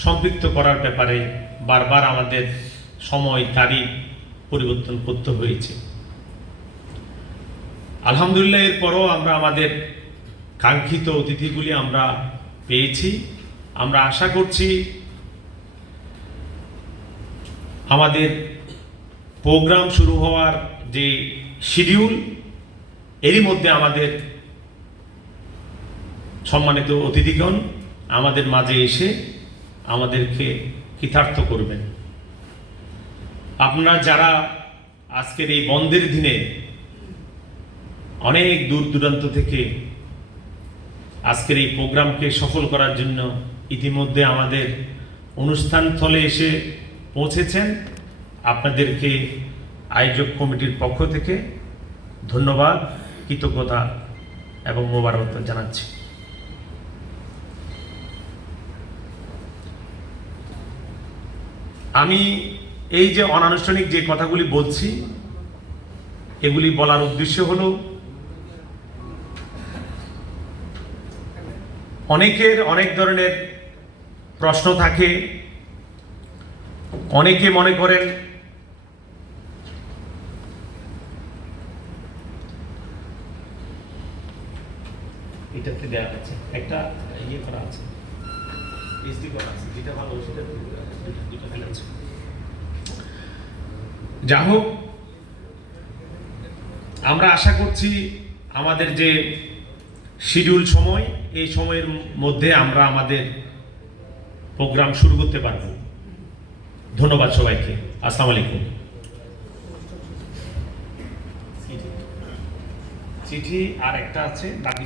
সম্পৃক্ত করার ব্যাপারে বারবার আমাদের সময় তারিখ পরিবর্তন করতে হয়েছে। আলহামদুলিল্লাহ এরপরও আমরা আমাদের কাঙ্ক্ষিত অতিথিগুলি আমরা পেয়েছি। আমরা আশা করছি আমাদের প্রোগ্রাম শুরু হওয়ার যে শিডিউল এরই মধ্যে আমাদের সম্মানিত অতিথিগণ আমাদের মাঝে এসে আমাদেরকে কৃতার্থ করবেন। আপনারা যারা আজকের এই বন্ধের দিনে অনেক দূর দূরান্ত থেকে আজকের এই প্রোগ্রামকে সফল করার জন্য ইতিমধ্যে আমাদের অনুষ্ঠান স্থলে এসে পৌঁছেছেন, আপনাদেরকে আয়োজক কমিটির পক্ষ থেকে ধন্যবাদ, কৃতজ্ঞতা এবং মোবারকবাদ জানাচ্ছি। আমি এই যে অনানুষ্ঠানিক যে কথাগুলি বলছি এগুলি বলার উদ্দেশ্য হলো অনেকের অনেক ধরনের প্রশ্ন থাকে। অনেকে মনে করেন এটাতে দেওয়া আছে, একটা ইয়ে করা আছে, এসডি করা আছে, যেটা ভালো সেটা দুটো ফেলা আছে। যা হোক, আমরা আশা করছি আমাদের যে শিডিউল সময় এই সময়ের মধ্যে আমরা আমাদের প্রোগ্রাম শুরু করতে পারব। ধন্যবাদ সবাইকে। আসসালামু আলাইকুম। চিঠি আর একটা আছে, বাকি